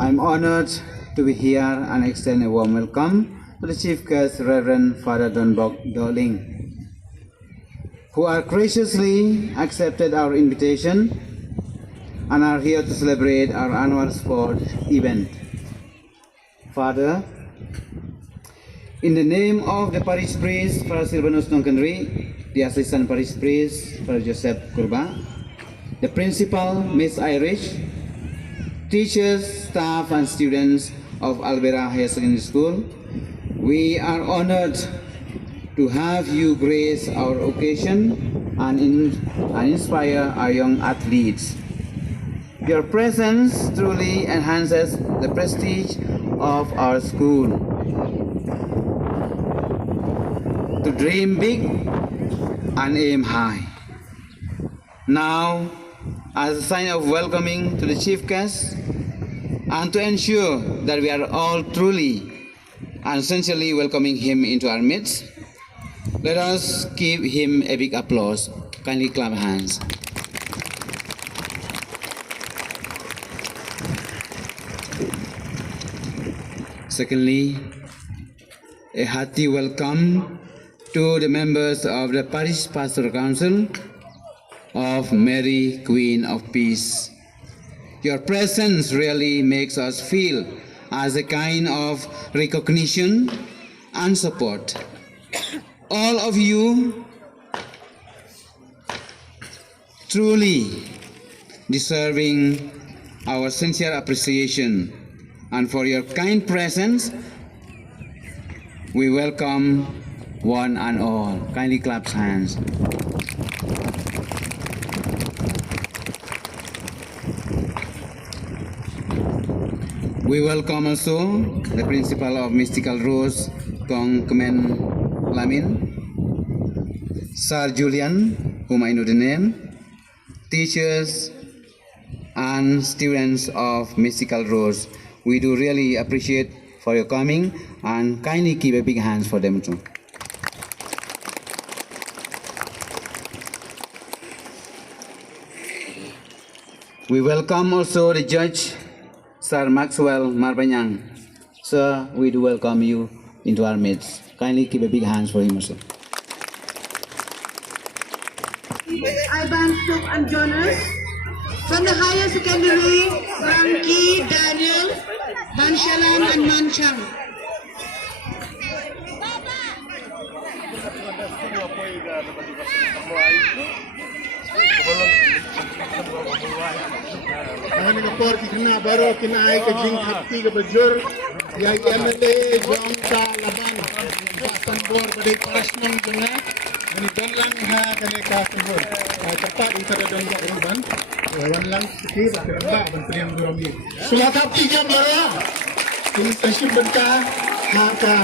I'm honored to be here and extend a warm welcome to the Chief Guest, Reverend Father Donbok Darling, who are graciously accepted our invitation and are here to celebrate our annual sport event. Father, in the name of the parish priest, Father Silvanus Nongkenri, the assistant parish priest, Father Joseph Kurba, the principal, Miss Irish, teachers, staff, and students of Albera Higher Secondary School, we are honored to have you grace our occasion and inspire our young athletes. Your presence truly enhances the prestige of our school. To dream big and aim high. Now, as a sign of welcoming to the chief guest, and to ensure that we are all truly and sincerely welcoming him into our midst, let us give him a big applause. Kindly clap hands. Secondly, a hearty welcome to the members of the Parish Pastoral Council of Mary, Queen of Peace. Your presence really makes us feel as a kind of recognition and support. All of you truly deserving our sincere appreciation, and for your kind presence, we welcome one and all. Kindly clap hands. We welcome also the principal of Mystical Rose, Kong Kemen Lamin, Sir Julian, whom I know the name, teachers and students of Mystical Rose. We do really appreciate for your coming, and kindly give a big hand for them too. We welcome also the judge, Sir Maxwell Marbanyang. Sir, we do welcome you into our midst. Kindly give a big hand for him also. Ivan, Stoke and Jonas. From the higher secondary, Frankie, Daniel, Banshalan and Manchang. Ang nagapor kina baro kinaay ka jing kapti ka bajur ya MLA jong sa laban sa bor badai paras nang jena ani don lang ha kane ka bor cepat kita don ka ban wan lang sikit ba ban priam durami sula kapti jam baro ini stasiun benta ha ka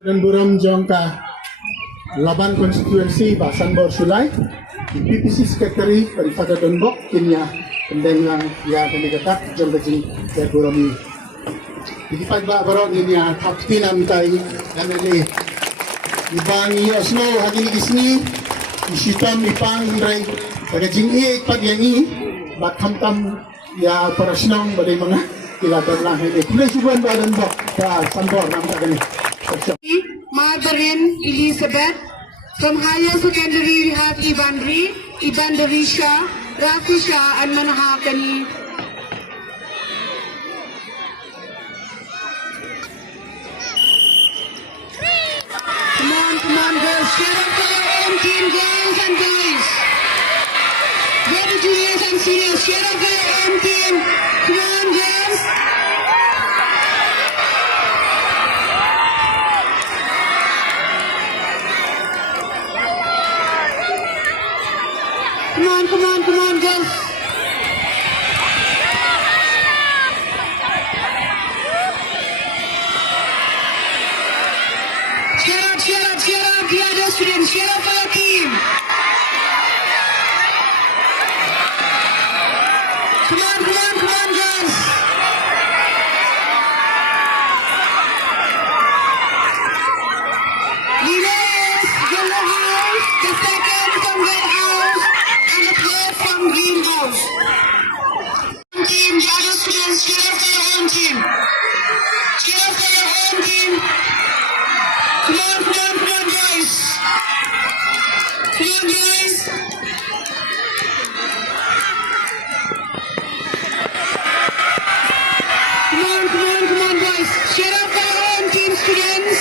dan buram jongka laban konstituensi Basan Bor Sulai PPC Secretary Pada Donbok kinya pendeng ya kami kata jong bajing ya burami di pagba barong ini ya kapten amtai MLA ibang yosno hagi di sini isitam ipang indrai pada jing pag yangi bakham tam ya operasyon badai mga kilatan lang ini kulay suban ba Donbok sa Sambor namta kani Margaret Elizabeth. From higher secondary we have Ivandri, Ivandarisha, Rafisha and Manahakani. Come on girls, cheer up for your own team, girls and boys. Where the juniors and seniors, cheer up for your own team. Come on girls. Come on, girls. Cheer up, the other students. students, cheer up for your team. Come on, come on, come on, girls. Leaders, yellow house, the second from red house, and the third from green house. Team, the other students, cheer up for your own team. Cheer up for your own team. Come on, come on, come on, guys. Come on, guys. Come on, come on, come on, boys. Cheer up for your own team, students.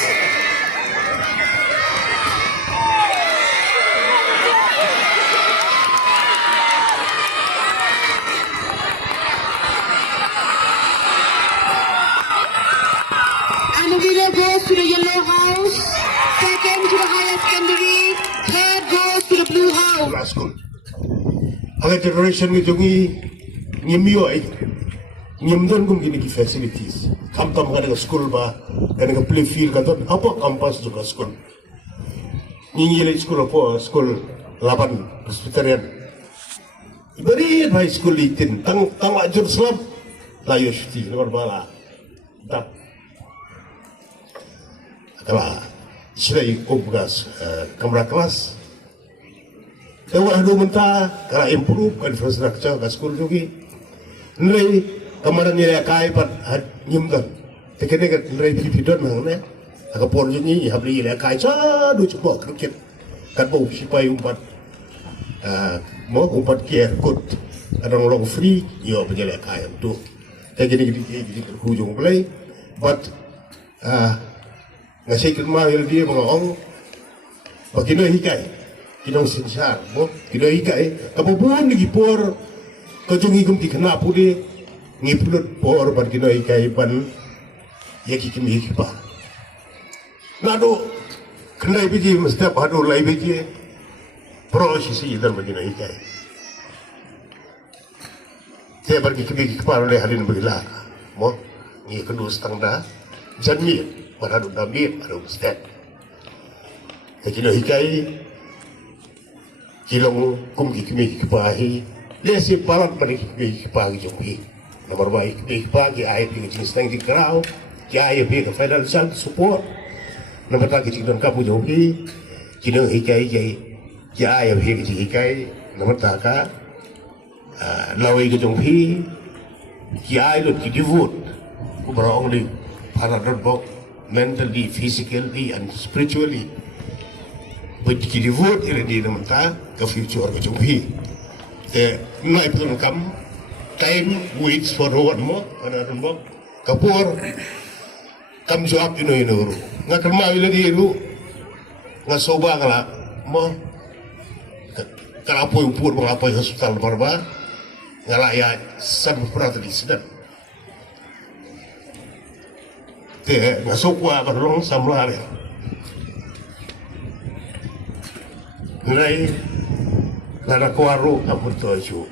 And the winner goes to the yellow house, second to the higher secondary, third goes to the blue house. School. Ang generation ni jongi ngimyo ay ngimdon kum gini ki facilities. Kam kam ka school ba, ka play field ka don apa campus juga school. Ngingile school apa school laban presbyterian. Ibari high school itin tang ajur selam layo syuti nomor bala. Tap. Kala sila ikut bekas kamera kelas. Ewa adu mentah kala improve infrastructure ke school juga. Nilai kemarin nilai kai pat nyimdan. Tekene ke nilai pidon mana? Agak pon ini habli nilai kai cadu cepat kriket. Kan bau sipai umpat mau umpat care good. Kadang long free yo penjela kai tu. Tekene gini hujung play but ngasih kemah dia mengong bagino hikai kinong sinsar mo kino hikai kapupun lagi por kajungi kum dikena pudi ngiplut por bagino hikai ban yaki kimi hikipa nado kendai biji mesti padu lai biji prosesi dan bagino hikai saya pergi kimi hikipa oleh halin begila mo ngi kedua setengah janmi Paradu dami, paradu step. Kecilo hikai, kilong kum kikimi kipahi, lesi parat pada kikimi kipahi jombi. Nomor baik kikimi kipahi, ayah pergi jenis tang di kerau, ayah pergi ke financial support. Nomor tak kecil dan kapu jombi, kilong hikai ayah pergi hikai, nomor tak ka, lawai ke jombi, ayah lu kidivut, kubarang li parat bok. Mentally, physically, and spiritually. But you devote it in the future of the The night will come, time waits for one more, another more. Kapur comes up in a room. Nakama will be you, Nasobangla, more. Karapo, poor Marapo Hospital Barba, Nalaya, some brother incident. Masuk gua berlong samlar. Nilai lara kuaru kamu tuju.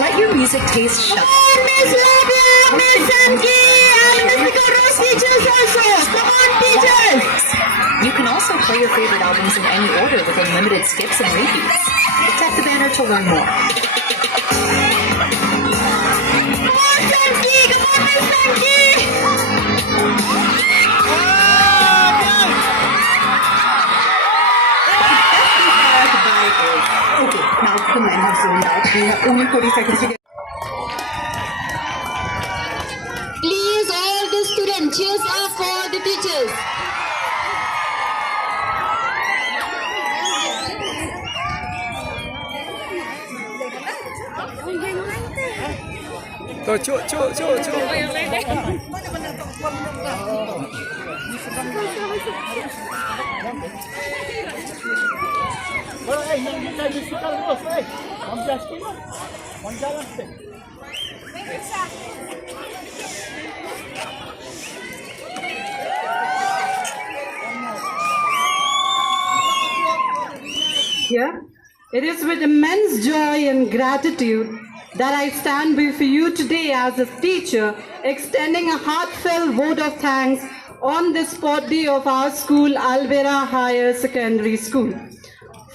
Let your music taste sharp. Miss Labia, Miss Sanki, and Miss Nicoros teachers also. Come on, teachers. You can also play your favorite albums in any order with unlimited skips and repeats. Tap the banner to learn more. Come on, Sanki. Come on, Miss Sanki. Okay, now the men have zoned out. We have only 30 seconds to get. Please, all the students, cheers up for the teachers. Yeah? It is with immense joy and gratitude that I stand before you today as a teacher, extending a heartfelt vote of thanks on this sport day of our school, Albera Higher Secondary School.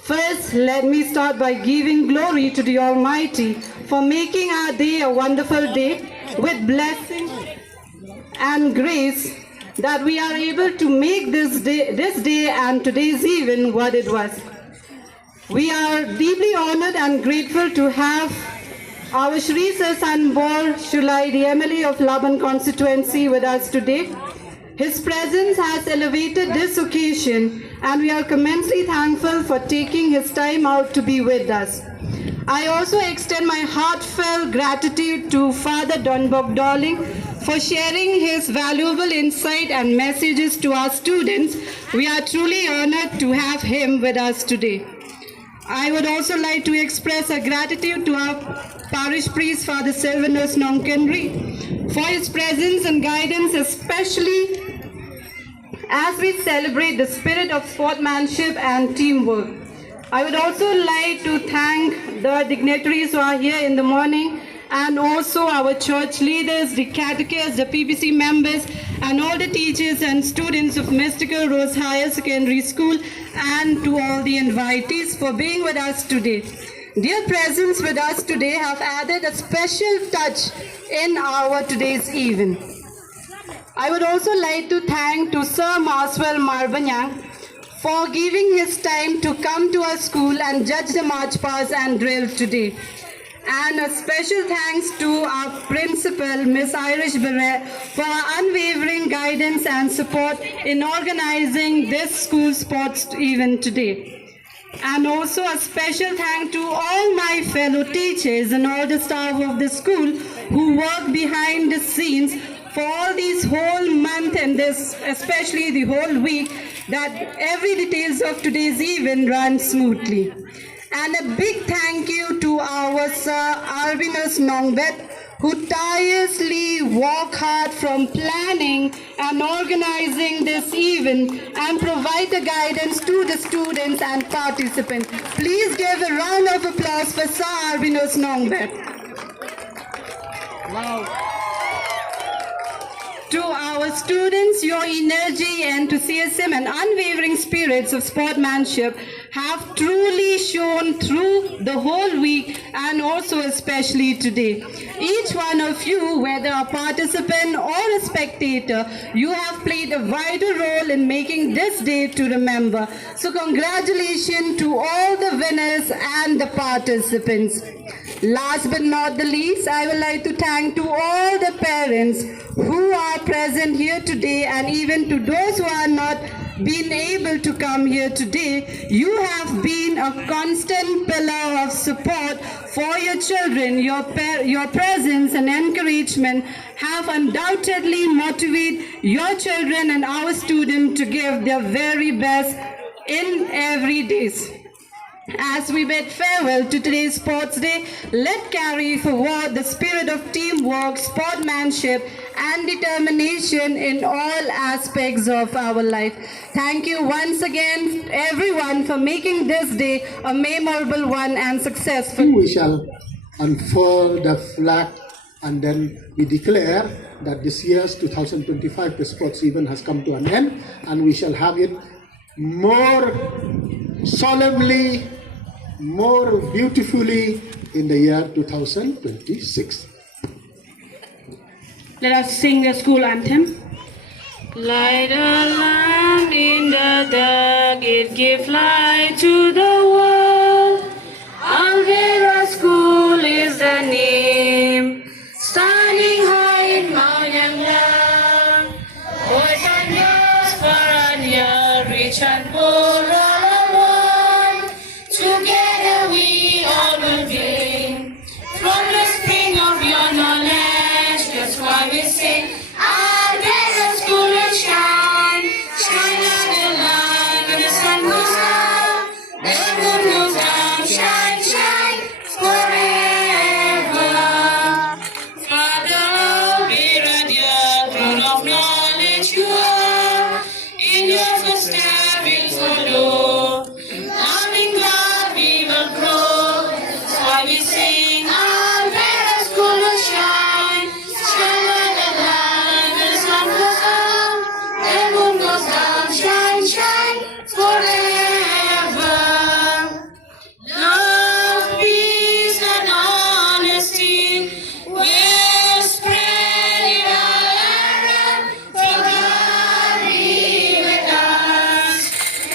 First, let me start by giving glory to the Almighty for making our day a wonderful day with blessing and grace that we are able to make this day and today's even what it was. We are deeply honored and grateful to have our Shri Sir Sanbor Shulai, the MLA of Laban constituency, with us today. His presence has elevated this occasion, and we are immensely thankful for taking his time out to be with us. I also extend my heartfelt gratitude to Father Donbok Darling for sharing his valuable insight and messages to our students. We are truly honored to have him with us today. I would also like to express our gratitude to our parish priest, Father Silvanus Nongkenri, for his presence and guidance, especially as we celebrate the spirit of sportsmanship and teamwork. I would also like to thank the dignitaries who are here in the morning, and also our church leaders, the catechists, the PPC members, and all the teachers and students of Mystical Rose Higher Secondary School, and to all the invitees for being with us today. Their presence with us today have added a special touch in our today's event. I would also like to thank to Sir Maswell Mawñianglah for giving his time to come to our school and judge the march past and drill today. And a special thanks to our principal, Miss Irish Barrett, for her unwavering guidance and support in organizing this school sports event today. And also a special thank to all my fellow teachers and all the staff of the school who work behind the scenes for all these whole month and this, especially the whole week, that every details of today's event run smoothly. And a big thank you to our Sir Arvinus Nongbet, who tirelessly work hard from planning and organizing this event and provide the guidance to the students and participants. Please give a round of applause for Sir Arvinus Nongbet. Wow. To our students, your energy, enthusiasm, and unwavering spirits of sportsmanship have truly shown through the whole week and also especially today. Each one of you, whether a participant or a spectator, you have played a vital role in making this day to remember. So congratulations to all the winners and the participants. Last but not the least, I would like to thank to all the parents who are present here today, and even to those who are not been able to come here today. You have been a constant pillar of support for your children. Your presence and encouragement have undoubtedly motivated your children and our students to give their very best in every day. As we bid farewell to today's sports day, let's carry forward the spirit of teamwork, sportsmanship, and determination in all aspects of our life. Thank you once again, everyone, for making this day a memorable one and successful. We shall unfurl the flag, and then we declare that this year's 2025 the sports event has come to an end, and we shall have it more solemnly, more beautifully in the year 2026. Let us sing the school anthem. Light a lamp in the dark, it gives light to the world. Albera School is the name, standing high in Mawñianglah. Boys and girls, far and near, rich and poor, all are one. Together we all will gain from the spring of your knowledge. That's why we sing, Albera School will shine, shine like a light when the sun goes down. There will no why we sing, Albera School will shine. Shine and light, when the sun goes up, the moon goes down. Shine, shine forever. Love, peace, and honesty will spread in our land. For God be with us.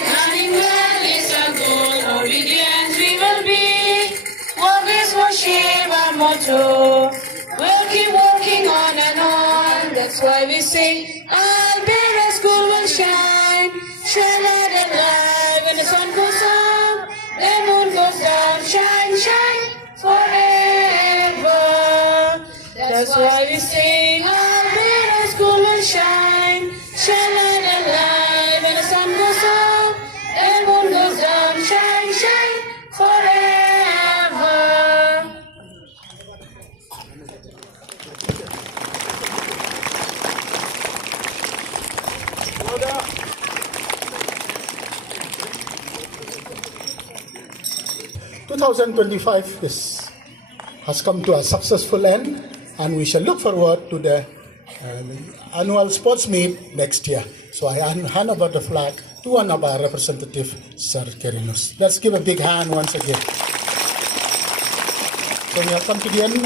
Mawñianglah is our goal, obedience we will be. Work is worship our motto. We'll keep working on and on. That's why we sing, Albera School will shine. Shine light and light when the sun goes up, the moon goes down. Shine, shine forever. That's why we sing, Albera School will shine. Shine light and light when the sun goes up, the moon goes down. Shine, shine forever. 2025 has come to a successful end, and we shall look forward to the annual sports meet next year. So I hand over the flag to one of our representatives, Sir Kerinos. Let's give a big hand once again. So we have come to the end.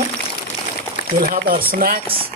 We'll have our snacks.